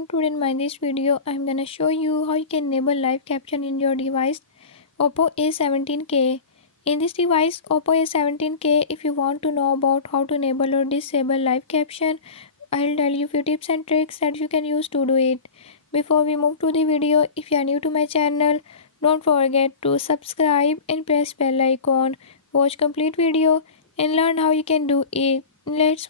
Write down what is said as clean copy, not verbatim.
everyone, today in this video I'm gonna show you how you can enable live caption in your device Oppo A17k. In this device Oppo A17k, if you want to know about how to enable or disable live caption, I'll tell you few tips and tricks that you can use to do it. Before we move to the video, if you are new to my channel, don't forget to subscribe and press bell icon. Watch complete video and learn how you can do it. Let's